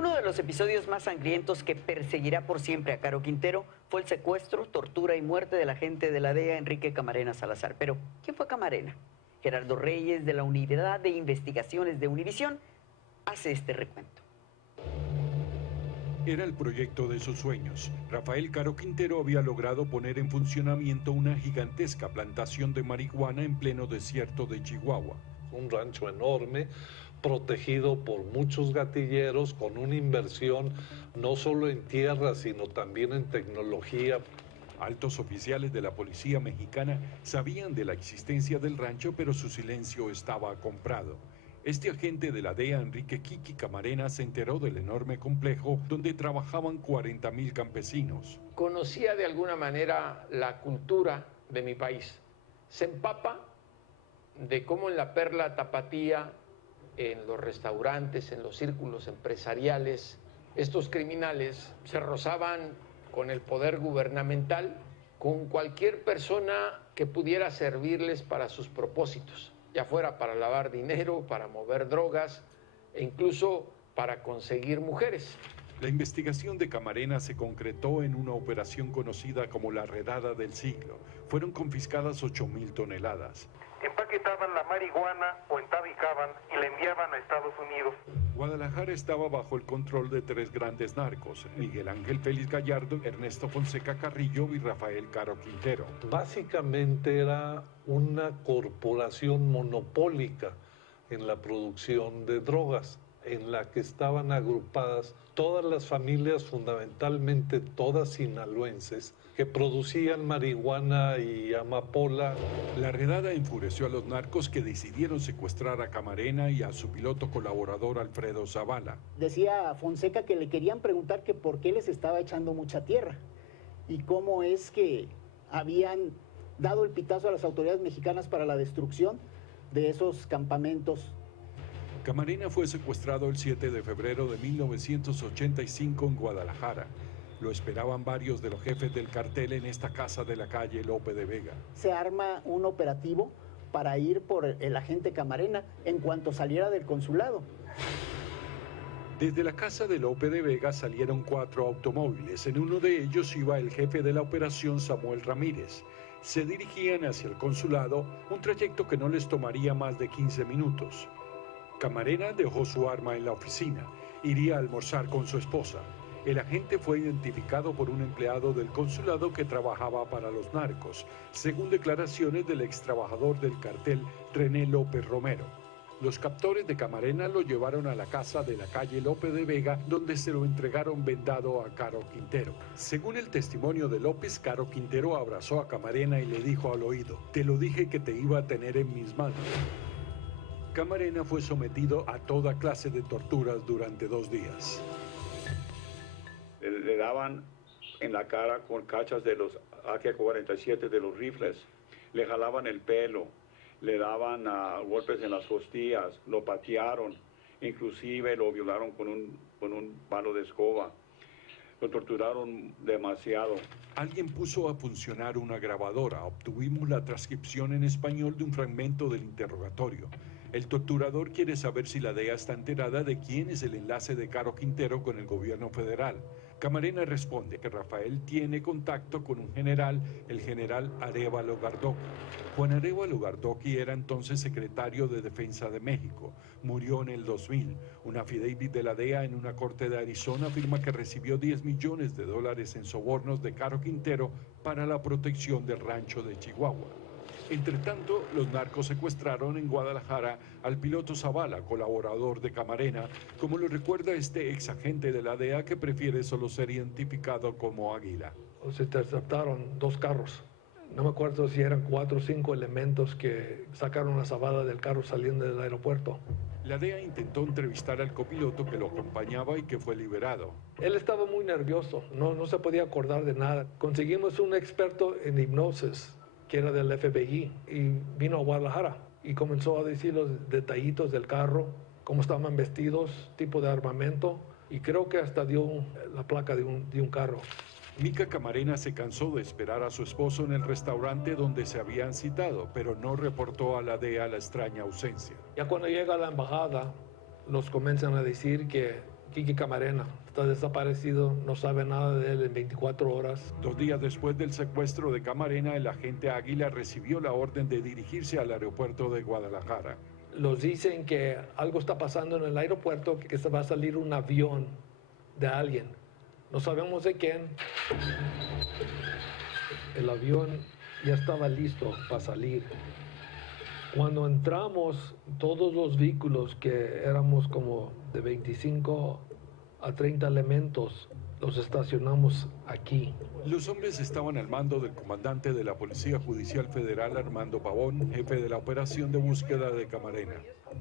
Uno de los episodios más sangrientos que perseguirá por siempre a Caro Quintero fue el secuestro, tortura y muerte del agente de la DEA, Enrique Camarena Salazar. Pero, ¿quién fue Camarena? Gerardo Reyes, de la Unidad de Investigaciones de Univisión, hace este recuento. Era el proyecto de sus sueños. Rafael Caro Quintero había logrado poner en funcionamiento una gigantesca plantación de marihuana en pleno desierto de Chihuahua. Un rancho enorme, protegido por muchos gatilleros, con una inversión no solo en tierra, sino también en tecnología. Altos oficiales de la policía mexicana sabían de la existencia del rancho, pero su silencio estaba comprado. Este agente de la DEA, Enrique Kiki Camarena, se enteró del enorme complejo donde trabajaban 40,000 campesinos. Conocía de alguna manera la cultura de mi país. Se empapa de cómo en la Perla Tapatía, en los restaurantes, en los círculos empresariales, estos criminales se rozaban con el poder gubernamental, con cualquier persona que pudiera servirles para sus propósitos, ya fuera para lavar dinero, para mover drogas e incluso para conseguir mujeres. La investigación de Camarena se concretó en una operación conocida como la Redada del Siglo. Fueron confiscadas 8,000 toneladas. Empaquetaban la marihuana o entabicaban y la enviaban a Estados Unidos. Guadalajara estaba bajo el control de 3 grandes narcos: Miguel Ángel Félix Gallardo, Ernesto Fonseca Carrillo y Rafael Caro Quintero. Básicamente era una corporación monopólica en la producción de drogas, en la que estaban agrupadas todas las familias, fundamentalmente todas sinaloenses, que producían marihuana y amapola. La redada enfureció a los narcos, que decidieron secuestrar a Camarena y a su piloto colaborador Alfredo Zavala. Decía Fonseca que le querían preguntar que por qué les estaba echando mucha tierra y cómo es que habían dado el pitazo a las autoridades mexicanas para la destrucción de esos campamentos. Camarena fue secuestrado el 7 de febrero de 1985 en Guadalajara. Lo esperaban varios de los jefes del cartel en esta casa de la calle Lope de Vega. Se arma un operativo para ir por el agente Camarena en cuanto saliera del consulado. Desde la casa de Lope de Vega salieron 4 automóviles. En uno de ellos iba el jefe de la operación, Samuel Ramírez. Se dirigían hacia el consulado, un trayecto que no les tomaría más de 15 minutos. Camarena dejó su arma en la oficina. Iría a almorzar con su esposa. El agente fue identificado por un empleado del consulado que trabajaba para los narcos, según declaraciones del ex trabajador del cartel, René López Romero. Los captores de Camarena lo llevaron a la casa de la calle Lope de Vega, donde se lo entregaron vendado a Caro Quintero. Según el testimonio de López, Caro Quintero abrazó a Camarena y le dijo al oído: "Te lo dije que te iba a tener en mis manos". Camarena fue sometido a toda clase de torturas durante 2 días. Le daban en la cara con cachas de los AK-47 de los rifles, le jalaban el pelo, le daban golpes en las costillas, lo patearon, inclusive lo violaron con un palo de escoba. Lo torturaron demasiado. Alguien puso a funcionar una grabadora. Obtuvimos la transcripción en español de un fragmento del interrogatorio. El torturador quiere saber si la DEA está enterada de quién es el enlace de Caro Quintero con el gobierno federal. Camarena responde que Rafael tiene contacto con un general, el general Arévalo Gardoqui. Juan Arévalo Gardoqui era entonces secretario de Defensa de México. Murió en el 2000. Un affidavit de la DEA en una corte de Arizona afirma que recibió $10 millones en sobornos de Caro Quintero para la protección del rancho de Chihuahua. Entre tanto, los narcos secuestraron en Guadalajara al piloto Zavala, colaborador de Camarena, como lo recuerda este ex agente de la DEA que prefiere solo ser identificado como Águila. Se interceptaron 2 carros. No me acuerdo si eran 4 o 5 elementos que sacaron a Zavala del carro saliendo del aeropuerto. La DEA intentó entrevistar al copiloto que lo acompañaba y que fue liberado. Él estaba muy nervioso, no se podía acordar de nada. Conseguimos un experto en hipnosis, que era del FBI, y vino a Guadalajara y comenzó a decir los detallitos del carro, cómo estaban vestidos, tipo de armamento, y creo que hasta dio la placa de un carro. Mica Camarena se cansó de esperar a su esposo en el restaurante donde se habían citado, pero no reportó a la DEA la extraña ausencia. Ya cuando llega a la embajada, nos comienzan a decir que Kiki Camarena está desaparecido, no sabe nada de él en 24 horas. 2 días después del secuestro de Camarena, el agente Águila recibió la orden de dirigirse al aeropuerto de Guadalajara. Los dicen que algo está pasando en el aeropuerto, que se va a salir un avión de alguien. No sabemos de quién. El avión ya estaba listo para salir. Cuando entramos, todos los vehículos, que éramos como de 25 a 30 elementos, los estacionamos aquí. Los hombres estaban al mando del comandante de la Policía Judicial Federal, Armando Pavón, jefe de la operación de búsqueda de Camarena.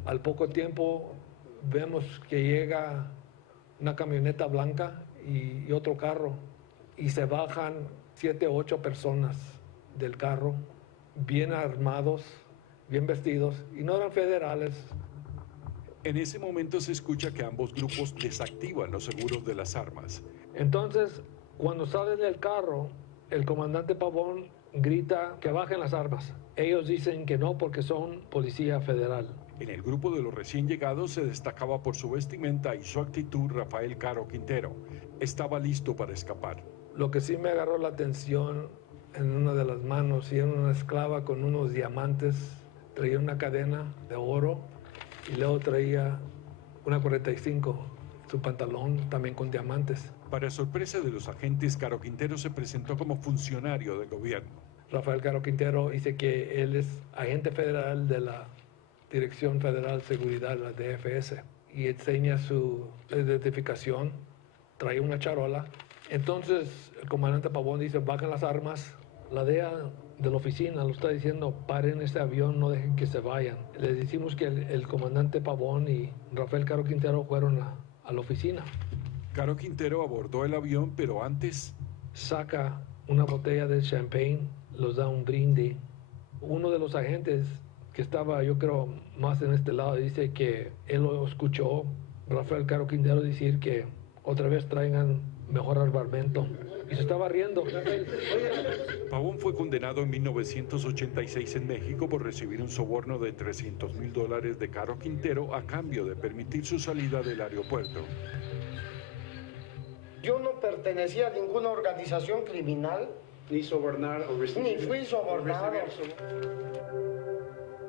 Al poco tiempo vemos que llega una camioneta blanca y otro carro, y se bajan 7 o 8 personas del carro, bien armados, bien vestidos, y no eran federales. En ese momento se escucha que ambos grupos desactivan los seguros de las armas. Entonces, cuando salen del carro, el comandante Pavón grita que bajen las armas. Ellos dicen que no porque son policía federal. En el grupo de los recién llegados se destacaba por su vestimenta y su actitud Rafael Caro Quintero. Estaba listo para escapar. Lo que sí me agarró la atención, en una de las manos, y era una esclava con unos diamantes. Traía una cadena de oro y luego traía una 45, su pantalón también con diamantes. Para sorpresa de los agentes, Caro Quintero se presentó como funcionario del gobierno. Rafael Caro Quintero dice que él es agente federal de la Dirección Federal de Seguridad, la DFS, y enseña su identificación, trae una charola. Entonces el comandante Pavón dice, bajan las armas. La DEA de la oficina lo está diciendo, paren este avión, no dejen que se vayan. Les decimos que el comandante Pavón y Rafael Caro Quintero fueron a la oficina. Caro Quintero abordó el avión, pero antes saca una botella de champagne, los da un brinde. Uno de los agentes que estaba, yo creo, más en este lado, dice que él lo escuchó, Rafael Caro Quintero, decir que otra vez traigan mejor armamento. Y se estaba riendo. Pavón fue condenado en 1986 en México por recibir un soborno de $300,000 de Caro Quintero a cambio de permitir su salida del aeropuerto. Yo no pertenecía a ninguna organización criminal. Ni sobornar o recibir. Ni fui sobornado.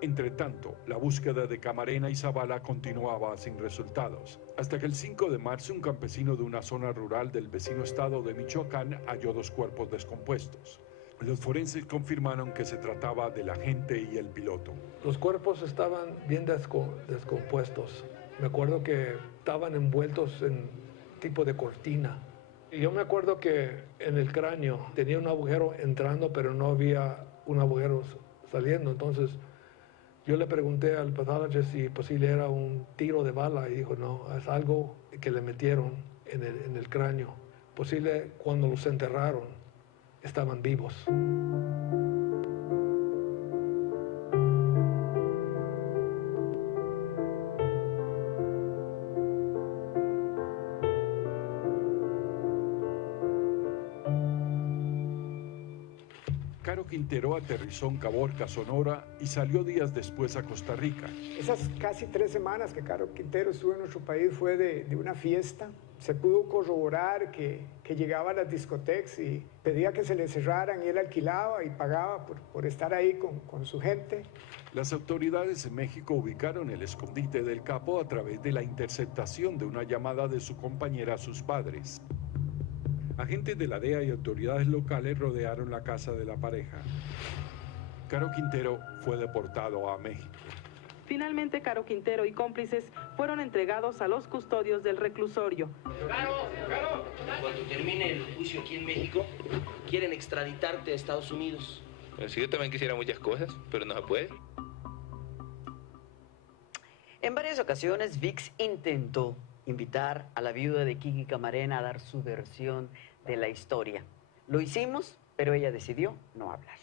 Entre tanto, la búsqueda de Camarena y Zavala continuaba sin resultados, hasta que el 5 de marzo un campesino de una zona rural del vecino estado de Michoacán halló 2 cuerpos descompuestos. Los forenses confirmaron que se trataba del agente y el piloto. Los cuerpos estaban bien descompuestos. Me acuerdo que estaban envueltos en tipo de cortina. Y yo me acuerdo que en el cráneo tenía un agujero entrando, pero no había un agujero saliendo. Entonces yo le pregunté al pathologist si posible era un tiro de bala y dijo no, es algo que le metieron en el cráneo. Posible cuando los enterraron estaban vivos. Caro Quintero aterrizó en Caborca, Sonora, y salió días después a Costa Rica. Esas casi 3 semanas que Caro Quintero estuvo en nuestro país fue de una fiesta. Se pudo corroborar que llegaba a las discotecas y pedía que se le cerraran y él alquilaba y pagaba por estar ahí con su gente. Las autoridades en México ubicaron el escondite del capo a través de la interceptación de una llamada de su compañera a sus padres. Agentes de la DEA y autoridades locales rodearon la casa de la pareja. Caro Quintero fue deportado a México. Finalmente, Caro Quintero y cómplices fueron entregados a los custodios del reclusorio. Cuando termine el juicio aquí en México, quieren extraditarte a Estados Unidos. Bueno, sí, yo también quisiera muchas cosas, pero no se puede. En varias ocasiones, VIX intentó invitar a la viuda de Kiki Camarena a dar su versión de la historia. Lo hicimos, pero ella decidió no hablar.